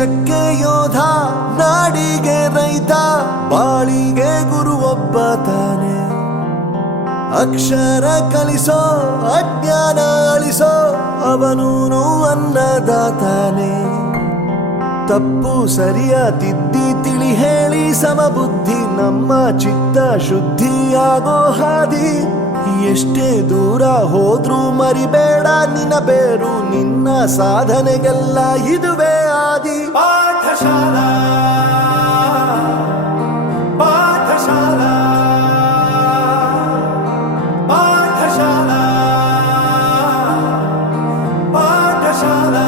ದೇಶಕ್ಕೆ ಯೋಧ, ನಾಡಿಗೆ ರೈತ, ಬಾಳಿಗೆ ಗುರು ಒಬ್ಬ ತಾನೆ. ಅಕ್ಷರ ಕಲಿಸೋ, ಅಜ್ಞಾನ ಅಳಿಸೋ, ಅವನೂನು ಅನ್ನದಾತಾನೆ. ತಪ್ಪು ಸರಿಯ ತಿದ್ದಿ ತಿಳಿ ಹೇಳಿ ಸಮಬುದ್ಧಿ, ನಮ್ಮ ಚಿತ್ತ ಶುದ್ಧಿಯಾಗೋ ಹಾದಿ. ಎಷ್ಟೇ ದೂರ ಹೋದ್ರೂ ಮರಿಬೇಡ ನಿನ್ನ ಬೇರು, ನಿನ್ನ ಸಾಧನೆಗೆಲ್ಲ ಇದುವೇ ಆದಿ. ಪಾಠಶಾಲಾ ಪಾಠಶಾಲಾ ಪಾಠಶಾಲಾ ಪಾಠಶಾಲಾ.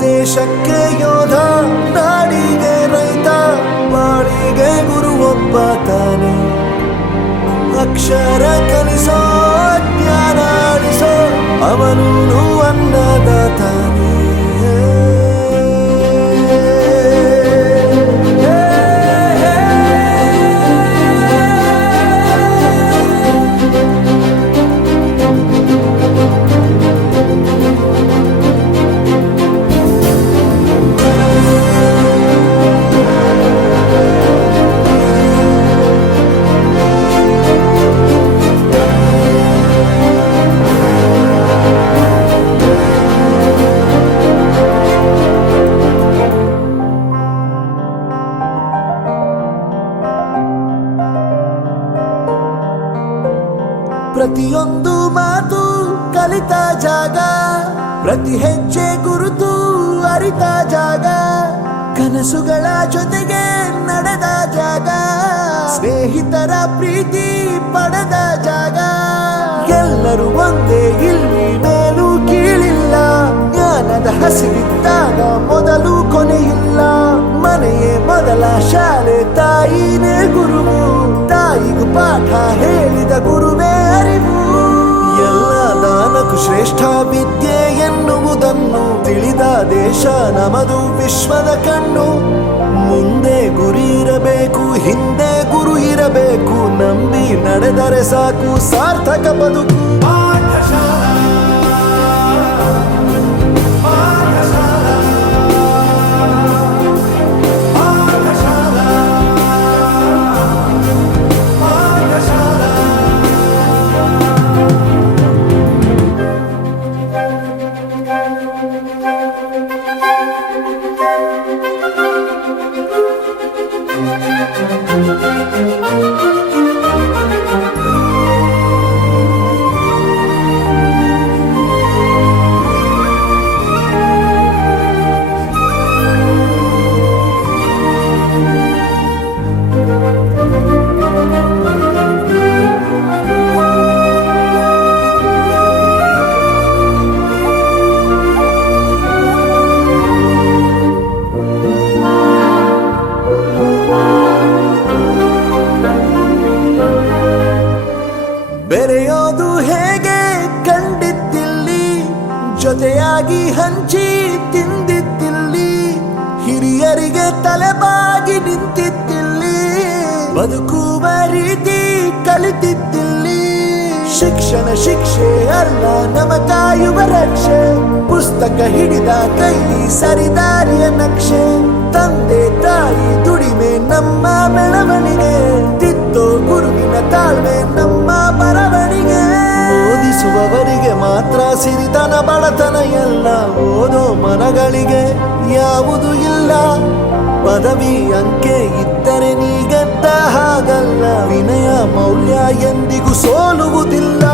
ದೇಶಕ್ಕೆ ಯೋಧ, ನಾಡಿಗೆ ರೈತ, ಬಾಳಿಗೆ ಗುರು ಒಬ್ಬ ತಾನೆ. ಅಕ್ಷರ ಕಲಿಸೋ, ಜ್ಞಾನ ಅಳಿಸೋ, ಅವನೂನು ಅನ್ನದಾತಾನೆ. ಪ್ರತಿಯೊಂದು ಮಾತು ಕಲಿತ ಜಾಗ, ಪ್ರತಿ ಹೆಜ್ಜೆ ಗುರುತು ಅರಿತ ಜಾಗ, ಕನಸುಗಳ ಜೊತೆಗೆ ನಡೆದ ಜಾಗ, ಸ್ನೇಹಿತರ ಪ್ರೀತಿ ಪಡೆದ ಜಾಗ. ಎಲ್ಲರೂ ಒಂದೇ, ಇಲ್ಲಿ ಮೇಲೂ ಕೀಳಿಲ್ಲ, ಜ್ಞಾನದ ಹಸಿವಿದ್ದಾಗ ಮೊದಲು ಕೊನೆಯಿಲ್ಲ. ಮನೆಯೇ ಮೊದಲ ಶಾಲೆ, ತಾಯಿನೇ ಗುರುವು, ತಾಯಿಗೂ ಪಾಠ ಹೇಳಿದ ಗುರುವೇ ಅರಿವು. ಎಲ್ಲ ದಾನಕ್ಕೂ ಶ್ರೇಷ್ಠ ವಿದ್ಯೆ ಎನ್ನುವುದನ್ನು ತಿಳಿದ ದೇಶ ನಮದು, ವಿಶ್ವದ ಕಣ್ಣು. ಮುಂದೆ ಗುರಿ ಇರಬೇಕು, ಹಿಂದೆ ಗುರು ಇರಬೇಕು, ನಂಬಿ ನಡೆದರೆ ಸಾಕು ಸಾರ್ಥಕ ಬದುಕು. ಪಾಠಶಾಲಾ ಬೆರೆಯೋದು ಹೇಗೆ ಕಂಡಿದ್ದಿಲ್ಲಿ, ಜೊತೆಯಾಗಿ ಹಂಚಿ ತಿಂದಿದ್ದಿಲ್ಲಿ, ಹಿರಿಯರಿಗೆ ತಲೆಬಾಗಿ ನಿಂತಿದ್ದಿಲ್ಲಿ, ಬದುಕುವ ರೀತಿ ಕಲಿತಿದ್ದಿಲ್ಲಿ. ಶಿಕ್ಷಣ ಶಿಕ್ಷೆ ಅಲ್ಲ, ನಮ ಕಾಯುವ ರಕ್ಷೆ, ಪುಸ್ತಕ ಹಿಡಿದ ಕೈ ಸರಿದಾರಿಯ ನಕ್ಷೆ. ತಂದೆ ತಾಯಿ ದುಡಿಮೆ ನಮ್ಮ ಬೆಳವಣಿಗೆ, ತಿದ್ದೋ ಗುರುವಿನ ತಾಳ್ಮೆ ನಮ್ಮ ಬರವಣಿಗೆ. ಓದಿಸುವವರಿಗೆ ಮಾತ್ರ ಸಿರಿತನ ಬಡತನ ಎಲ್ಲ, ಓದೋ ಮನಗಳಿಗೆ ಯಾವುದು ಇಲ್ಲ. ಪದವಿ ಅಂಕೆ ಇದ್ದರೆ ನೀಗೆದ್ದ ಹಾಗಲ್ಲ, ವಿನಯ ಮೌಲ್ಯ ಎಂದಿಗೂ ಸೋಲುವುದಿಲ್ಲ.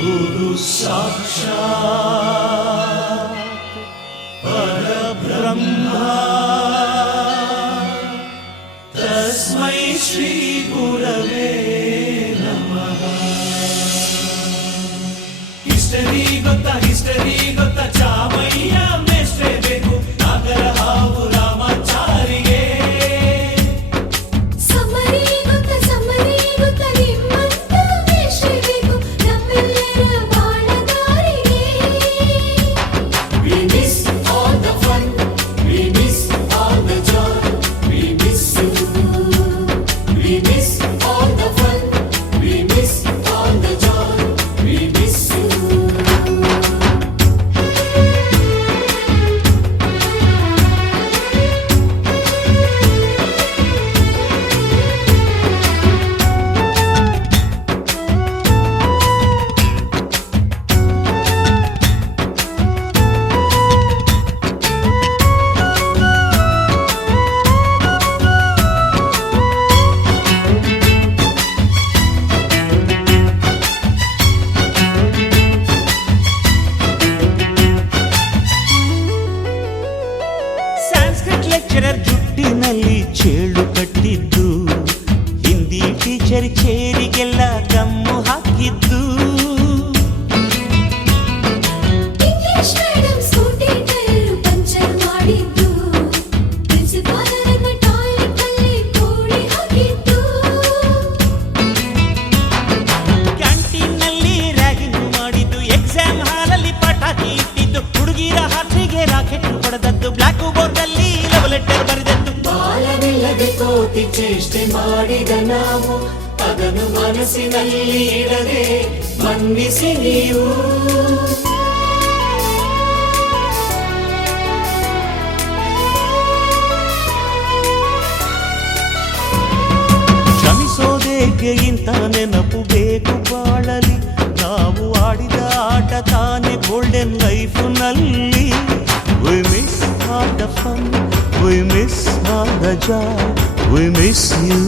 ಗುರು ಸಾಕ್ಷಾತ್ ಪರಬ್ರಹ್ಮ ತಸ್ಮೈ ಶ್ರೀ ಗುರವೇ ನಮಃ. ಹಿಸ್ಟರಿ ಗೊತ್ತಾ ಚಾಮಯ್ಯ ಮೇಷ್ಟ್ರೇ ಬೇಕು ನಾಗರ ಹಾವು ರಾಮಾಚಾರಿಗೆ. ಸಮರಿ ಗೊತ್ತ ನಿಮ್ಮಂತ ಮೇಷ್ಟ್ರೇ ಬೇಕು ನಮ್ಮೆಲ್ಲರ ಬಾಳಗಾರಿಗೆ. We miss all the fun, we miss all the joy, we miss you. We miss all the fun, we miss all the joy, we miss you. Sanskrit lecturer ಜುಟ್ಟಿನಲ್ಲಿ ಚೇಳು ಕಟ್ಟಿದ್ದು, ಹಿಂದಿ ಟೀಚರ್ ಚೇರಿಗೆಲ್ಲ ಗಮ್ಮು ಹಾಕಿದ್ದು, English madam scooty tyre puncture ಮಾಡಿದ್ದು, ಪ್ರಿನ್ಸಿಪಾಲರನ್ನ toilet ಅಲ್ಲಿ ಕೋಳಿ ಹಾಕಿದ್ದು, ಕ್ಯಾಂಟೀನ್ನಲ್ಲಿ ರ್ಯಾಗಿಂಗ್ ಮಾಡಿದ್ದು, ಎಕ್ಸಾಮ್ ಹಾಲಲ್ಲಿ ಪಟಾಕಿ ಇಟ್ಟಿದ್ದು, ಹುಡುಗಿರ ಹಾಸಿಗೆ ರಾಕೆಟ್ ಹೊಡೆದದ್ದು, ಬ್ಲಾಕ್ ಬೋರ್ಡ್ ಅಲ್ಲಿ ಲವ್ ಲೆಟರ್ ಬರೆದದ್ದು. ಬಾಲವಿಲ್ಲದೆ ಕೋತಿ ಚೇಷ್ಟೆ ಮಾಡಿದ ನಾವು ಅದನ್ನು ಮನಸ್ಸಿನಲ್ಲಿ ಇಡದೆ ಮನ್ನಿಸಿ ನೀವು. ಕ್ಷಮಿಸೋದೇಕೆ ಇಂಥ ನೆನಪು ಬೇಕು ಬಾಳಲಿ, ನಾವು ಆಡಿದ ಆಟ ತಾನೇ golden ಲೈಫ್ನಲ್ಲಿ. We miss all the fun, we miss all the joy, we miss you.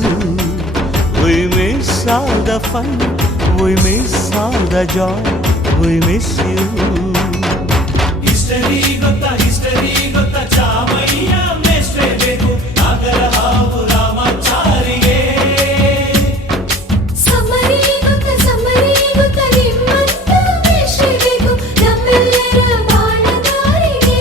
We miss all the fun, we miss all the joy, we miss you. History ಗೊತ್ತಾ ಚಾಮಯ್ಯ ಮೇಷ್ಟ್ರೇ ಬೇಕು ನಾಗರ ಹಾವು ರಾಮಾಚಾರಿಗೆ. ಸಮರಿ ಗೊತ್ತ ನಿಮ್ಮಂತ ಮೇಷ್ಟ್ರೇ ಬೇಕು ನಮ್ಮೆಲ್ಲರ ಬಾಳಗಾರಿಗೆ.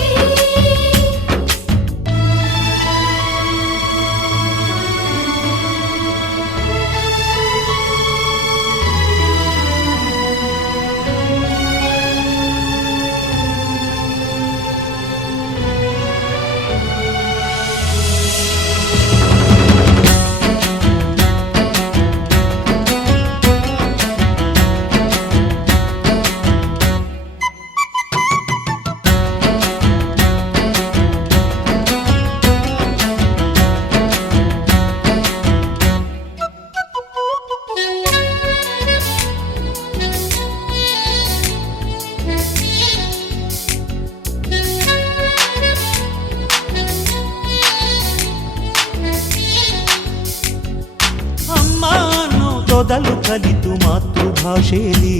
ಅಮ್ಮ ಅನ್ನೋದೊದಲು ಕಲಿತು ಮಾತೃಭಾಷೆಯಲ್ಲಿ,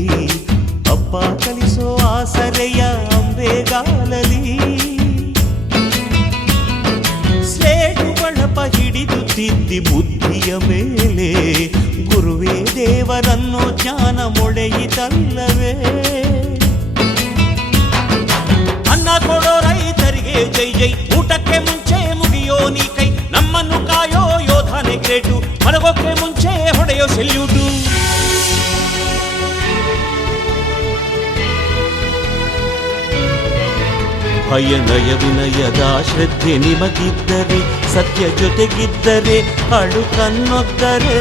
ಅಪ್ಪ ಕಲಿಸೋ ಆಸರೆಯ ಅಂಬೆಗಾಲಲಿ, ಸ್ಲೇಟು ಬಳಪ ಹಿಡಿದು ತಿದ್ದಿ ಬುದ್ಧಿಯ ಮೇಲೆ, ಗುರುವೇ ದೇವರನ್ನೋ ಜ್ಞಾನ ಮೊಳೆಯಿತಲ್ಲವೇ. ಅನ್ನ ಕೊಡೋ ರೈತರಿಗೆ ಜೈ ಜೈ, ಊಟಕ್ಕೆ ಮುಂಚೆ ಮುಗಿಯೋ ನೀ ಕೈ, ನಮ್ಮನ್ನು ಕಾಯೋ ಯೋಧನೆ ಗ್ರೇಟು, ಮಲಗೋಕೆ ಮುಂಚೆ ಹೊಡೆಯೋ ಸೆಲ್ಯೂಟು. ಭಯನಯ ವಿನಯದ ಶ್ರದ್ಧೆ ನಿಮಗಿದ್ದರೆ, ಸತ್ಯ ಜೊತೆಗಿದ್ದರೆ, ಅಳುಕನ್ನೊದ್ದರೆ,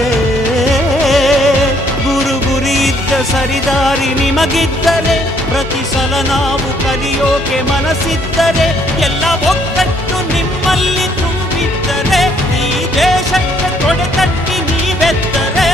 ಗುರಿ ಇದ್ದ ಸರಿದಾರಿ ನಿಮಗಿದ್ದರೆ, ಪ್ರತಿ ಸಲ ನಾವು ಕಲಿಯೋಕೆ ಮನಸ್ಸಿದ್ದರೆ, ಎಲ್ಲ ಒಗ್ಗಟ್ಟು ನಿಮ್ಮಲ್ಲಿ ತುಂಬಿದ್ದರೆ, ಈ ದೇಶಕ್ಕೆ ತೊಡೆ ತಟ್ಟಿ ನೀವೆದ್ದರೆ.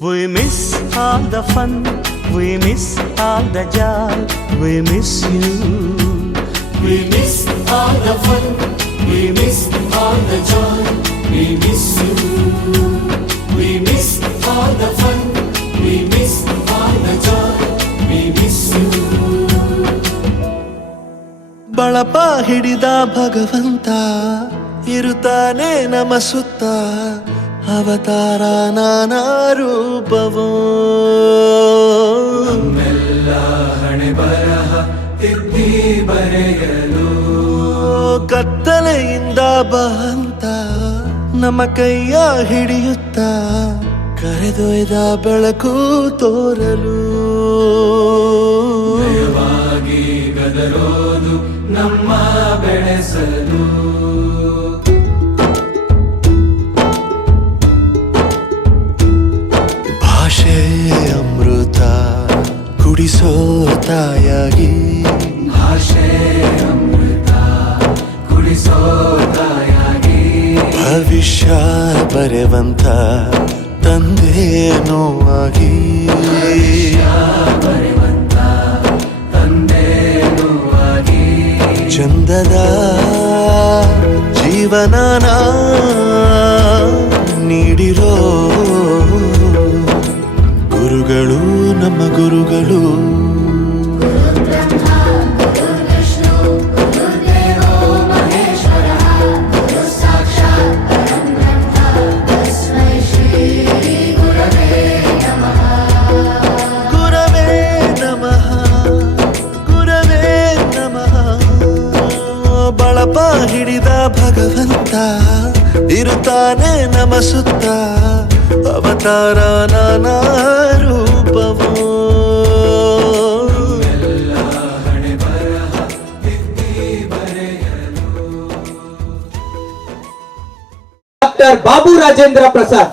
We miss all the fun, We miss all the joy, we miss you. We miss all the fun, we miss all the joy, we miss you. We miss all the fun, we miss all the joy, we miss you. ಬಳಪ ಹಿಡಿದ ಭಗವಂತ ಇರುತ್ತಾನೆ ನಮ ಸುತ್ತ ಅವತಾರ ನಾನಾ ರೂಪವೋ ನಮ್ಮೆಲ್ಲ ಹಣೆ ಬರಹ ತಿದ್ದಿ ಬರೆಯಲು ಕತ್ತಲೆಯಿಂದ ಬಂತ ನಮ್ಮ ಕೈಯ ಹಿಡಿಯುತ್ತ ಕರೆದೊಯ್ದ ಬೆಳಕು ತೋರಲು ಭಯವಾಗಿ ಗದರೋದು ನಮ್ಮ ಬೆಳೆಸಲು ಭಾಷೆ ಅಮೃತ ಕುಡಿಸೋ ತಾಯಾಗಿ ಭಾಷೆ ಅಮೃತ ಕುಡಿಸೋ ತಾಯಾಗಿ ಭವಿಷ್ಯ ಬರೆವಂತ ತಂದೇನೋ ಆಗಿ ಬರೆವಂತ ತಂದೇನೂ ಆಗಿ ಚಂದದ ಜೀವನನ ನೀಡಿರೋ ಗುರುಗಳು ನಮ್ಮ ಗುರುಗಳು ಗುರವೇ ನಮಃ ಗುರವೇ ನಮಃ ಬಳಪ ಹಿಡಿದ ಭಗವಂತ ಇರುತ್ತಾನೆ ನಮ ಸುತ್ತ ಅವತಾರ ನಾನಾ ರೂಪವೋ ಹಣೆ ಬರಹ ತಿದ್ದಿ ಬರೆಯಲು. ಡಾಕ್ಟರ್ ಬಾಬು ರಾಜೇಂದ್ರ ಪ್ರಸಾದ್.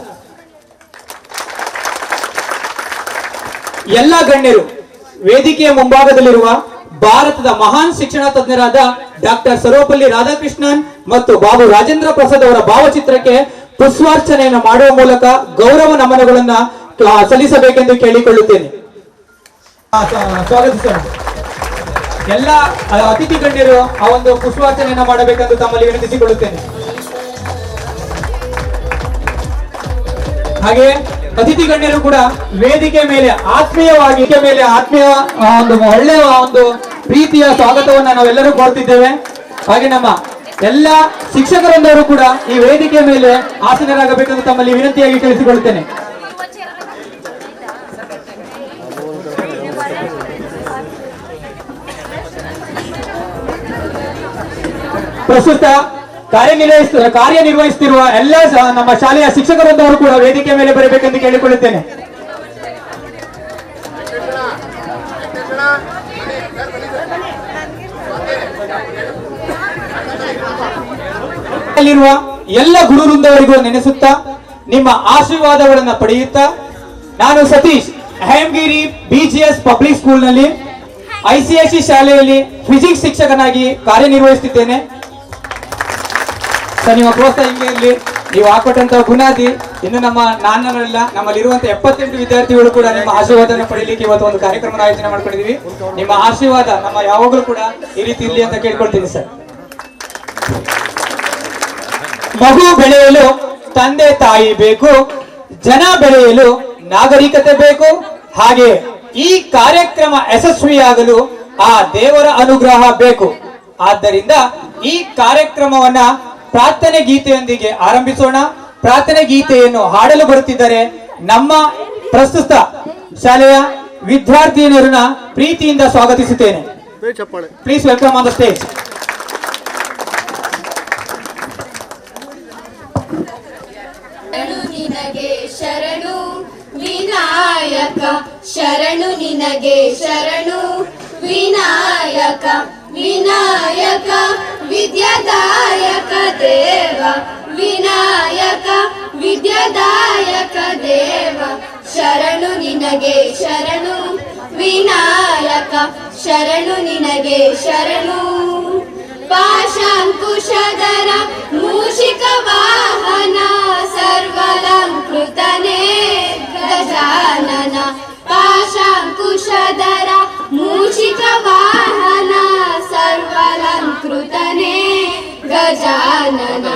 ಎಲ್ಲ ಗಣ್ಯರು ವೇದಿಕೆಯ ಮುಂಭಾಗದಲ್ಲಿರುವ ಭಾರತದ ಮಹಾನ್ ಶಿಕ್ಷಣ ತಜ್ಞರಾದ ಡಾಕ್ಟರ್ ಸರ್ವಪಲ್ಲಿ ರಾಧಾಕೃಷ್ಣನ್ ಮತ್ತು ಬಾಬು ರಾಜೇಂದ್ರ ಪ್ರಸಾದ್ ಅವರ ಭಾವಚಿತ್ರಕ್ಕೆ ಪುಷ್ಪಾರ್ಚನೆಯನ್ನು ಮಾಡುವ ಮೂಲಕ ಗೌರವ ನಮನಗಳನ್ನ ಸಲ್ಲಿಸಬೇಕೆಂದು ಕೇಳಿಕೊಳ್ಳುತ್ತೇನೆ. ಸ್ವಾಗತಿಸೋಣ. ಎಲ್ಲ ಅತಿಥಿ ಗಣ್ಯರು ಆ ಒಂದು ಪುಷ್ಪಾರ್ಚನೆಯನ್ನು ಮಾಡಬೇಕೆಂದು ತಮ್ಮಲ್ಲಿ ವಿನಂತಿಸಿಕೊಳ್ಳುತ್ತೇನೆ. ಹಾಗೆ ಅತಿಥಿ ಗಣ್ಯರು ಕೂಡ ವೇದಿಕೆ ಮೇಲೆ ಆತ್ಮೀಯವಾಗಿ ಆತ್ಮೀಯ ಒಂದು ಒಳ್ಳೆಯ ಒಂದು ಪ್ರೀತಿಯ ಸ್ವಾಗತವನ್ನ ನಾವೆಲ್ಲರೂ ಕೋರ್ತಿದ್ದೇವೆ. ಹಾಗೆ ನಮ್ಮ ಎಲ್ಲ ಶಿಕ್ಷಕರೊಂದವರು ಕೂಡ ಈ ವೇದಿಕೆ ಮೇಲೆ ಆಸೀನರಾಗಬೇಕೆಂದು ತಮ್ಮಲ್ಲಿ ವಿನಂತಿಯಾಗಿ ತಿಳಿಸಿಕೊಳ್ಳುತ್ತೇನೆ. ಪ್ರಸ್ತುತ ಕಾರ್ಯನಿರ್ವಹಿಸುತ್ತಿರುವ ಎಲ್ಲ ನಮ್ಮ ಶಾಲೆಯ ಶಿಕ್ಷಕರೊಂದವರು ಕೂಡ ವೇದಿಕೆ ಮೇಲೆ ಬರಬೇಕೆಂದು ಕೇಳಿಕೊಳ್ಳುತ್ತೇನೆ. ಅಲ್ಲಿರುವ ಎಲ್ಲ ಗುರು ವೃಂದವರಿಗೂ ನೆನೆಸುತ್ತಾ ನಿಮ್ಮ ಆಶೀರ್ವಾದಗಳನ್ನು ಪಡೆಯುತ್ತಾ ನಾನು ಸತೀಶ್ ಅಹಂಗಿರಿ BGS ಪಬ್ಲಿಕ್ ಸ್ಕೂಲ್ ನಲ್ಲಿ ICSE ಶಾಲೆಯಲ್ಲಿ ಫಿಸಿಕ್ಸ್ ಶಿಕ್ಷಕನಾಗಿ ಕಾರ್ಯನಿರ್ವಹಿಸುತ್ತಿದ್ದೇನೆ. ನಿಮ್ಮ ಪ್ರೋತ್ಸಾಹ ಹಿಂಗೆ ಇರಲಿ. ನೀವು ಹಾಕೊಟ್ಟಂತಹ ಬುನಾದಿ ಇನ್ನು ನಮ್ಮಲ್ಲಿರುವಂತ 78 ವಿದ್ಯಾರ್ಥಿಗಳು ಕೂಡ ನಿಮ್ಮ ಆಶೀರ್ವಾದನ ಪಡೆಯಲಿಕ್ಕೆ ಇವತ್ತು ಒಂದು ಕಾರ್ಯಕ್ರಮದ ಆಯೋಜನೆ ಮಾಡ್ಕೊಂಡಿದೀವಿ. ನಿಮ್ಮ ಆಶೀರ್ವಾದ ನಮ್ಮ ಯಾವಾಗಲೂ ಕೂಡ ಈ ರೀತಿ ಇರಲಿ ಅಂತ ಕೇಳ್ಕೊಳ್ತೀನಿ ಸರ್. ಮಗು ಬೆಳೆಯಲು ತಂದೆ ತಾಯಿ ಬೇಕು, ಜನ ಬೆಳೆಯಲು ನಾಗರಿಕತೆ ಬೇಕು. ಹಾಗೆ ಈ ಕಾರ್ಯಕ್ರಮ ಯಶಸ್ವಿಯಾಗಲು ಆ ದೇವರ ಅನುಗ್ರಹ ಬೇಕು. ಆದ್ದರಿಂದ ಈ ಕಾರ್ಯಕ್ರಮವನ್ನ ಪ್ರಾರ್ಥನೆ ಗೀತೆಯೊಂದಿಗೆ ಆರಂಭಿಸೋಣ. ಪ್ರಾರ್ಥನೆ ಗೀತೆಯನ್ನು ಹಾಡಲು ಬರುತ್ತಿದ್ದರೆ ನಮ್ಮ ಪ್ರಸ್ತುತ ಶಾಲೆಯ ವಿದ್ಯಾರ್ಥಿನಿಯರನ್ನ ಪ್ರೀತಿಯಿಂದ ಸ್ವಾಗತಿಸುತ್ತೇನೆ. Please welcome on the stage. ನಿನಗೆ ಶರಣು ವಿನಾಯಕ, ಶರಣು ನಿನಗೆ ಶರಣು ವಿನಾಯಕ, ವಿನಾಯಕ ವಿದ್ಯಾದಾಯಕ ದೇವ, ವಿನಾಯಕ ವಿದ್ಯಾದಾಯಕ ದೇವ, ಶರಣು ನಿನಗೆ ಶರಣು ವಿನಾಯಕ, ಶರಣು ನಿನಗೆ ಶರಣು. ಪಾಶಾಂಕುಶಧರ ಮೂಷಿಕ ವಾಹನ ಸರ್ವಲಂಕೃತನೇ ಗಜಾನನ, ಪಾಶಾಂಕುಶಧರ ಮೂಷಿಕ ವಾಹನ ಸರ್ವಲಂಕೃತನೇ ಗಜಾನನ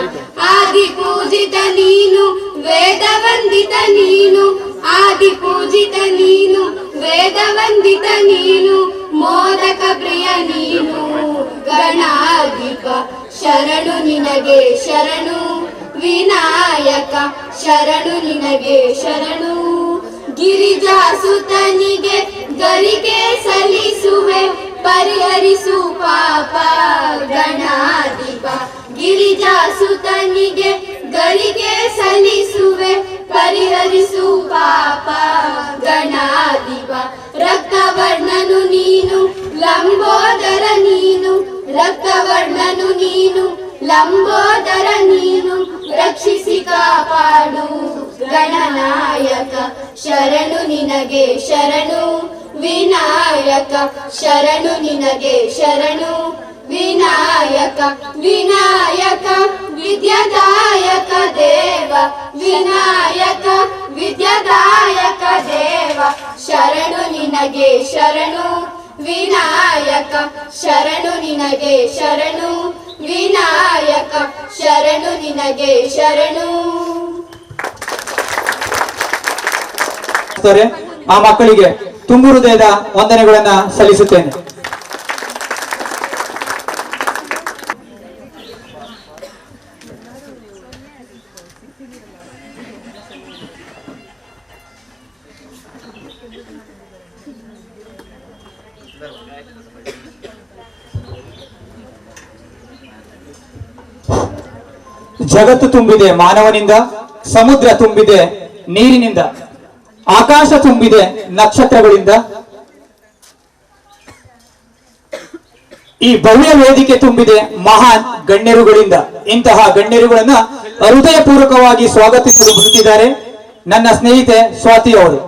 ಆದಿ ಪೂಜಿತ ನೀನು ವೇದ ವಂದಿತ ನೀನು ಆದಿ ಪೂಜಿತ ನೀನು ವೇದ ವಂದಿತ ನೀನು ಮೋದಕ ಪ್ರಿಯ ನೀನು ಗಣಾಧಿಪ ಶರಣು ನಿನಗೆ ಶರಣು ವಿನಾಯಕ ಶರಣು ನಿನಗೆ ಶರಣು ಗಿರಿಜಾಸುತನಿಗೆ ಗರಿಗೆ ಸಲ್ಲಿಸುವೆ ಪರಿಹರಿಸು ಪಾಪ ಗಣಾಧಿಪ ಗಿರಿಜಾಸುತನಿಗೆ ಗರಿಗೆ ಸಲ್ಲಿಸುವೆ ಪರಿಹರಿಸು ಪಾಪ ಗಣಾಧಿಪ ರಕ್ತವರ್ಣನು ನೀನು ಲಂಬೋದರ ನೀನು ರಕ್ತವರ್ಣನು ನೀನು ಲಂಬೋದರ ನೀನು ರಕ್ಷಿಸಿ ಕಾಪಾಡು ಗಣನಾಯಕ ಶರಣು ನಿನಗೆ ಶರಣು ವಿನಾಯಕ ಶರಣು ನಿನಗೆ ಶರಣು ವಿನಾಯಕ ವಿನಾಯಕ ವಿದ್ಯಾದಾಯಕ ದೇವ ವಿನಾಯಕ ವಿದ್ಯಾದಾಯಕ ದೇವ ಶರಣು ನಿನಗೆ ಶರಣು ವಿನಾಯಕ ಶರಣು ನಿನಗೆ ಶರಣು ವಿನಾಯಕ ಶರಣು ನಿನಗೆ ಶರಣು. ಆ ಮಕ್ಕಳಿಗೆ ತುಂಬು ಹೃದಯದ ವಂದನೆಗಳನ್ನ ಸಲ್ಲಿಸುತ್ತೇನೆ. ಜಗತ್ತು ತುಂಬಿದೆ ಮಾನವನಿಂದ, ಸಮುದ್ರ ತುಂಬಿದೆ ನೀರಿನಿಂದ, ಆಕಾಶ ತುಂಬಿದೆ ನಕ್ಷತ್ರಗಳಿಂದ, ಈ ಭವ್ಯ ವೇದಿಕೆ ತುಂಬಿದೆ ಮಹಾನ್ ಗಣ್ಯರುಗಳಿಂದ. ಇಂತಹ ಗಣ್ಯರುಗಳನ್ನ ಹೃದಯಪೂರ್ವಕವಾಗಿ ಸ್ವಾಗತಿಸಲು ಬರುತ್ತಿದ್ದಾರೆ ನನ್ನ ಸ್ನೇಹಿತೆ ಸ್ವಾತಿ ಅವರು.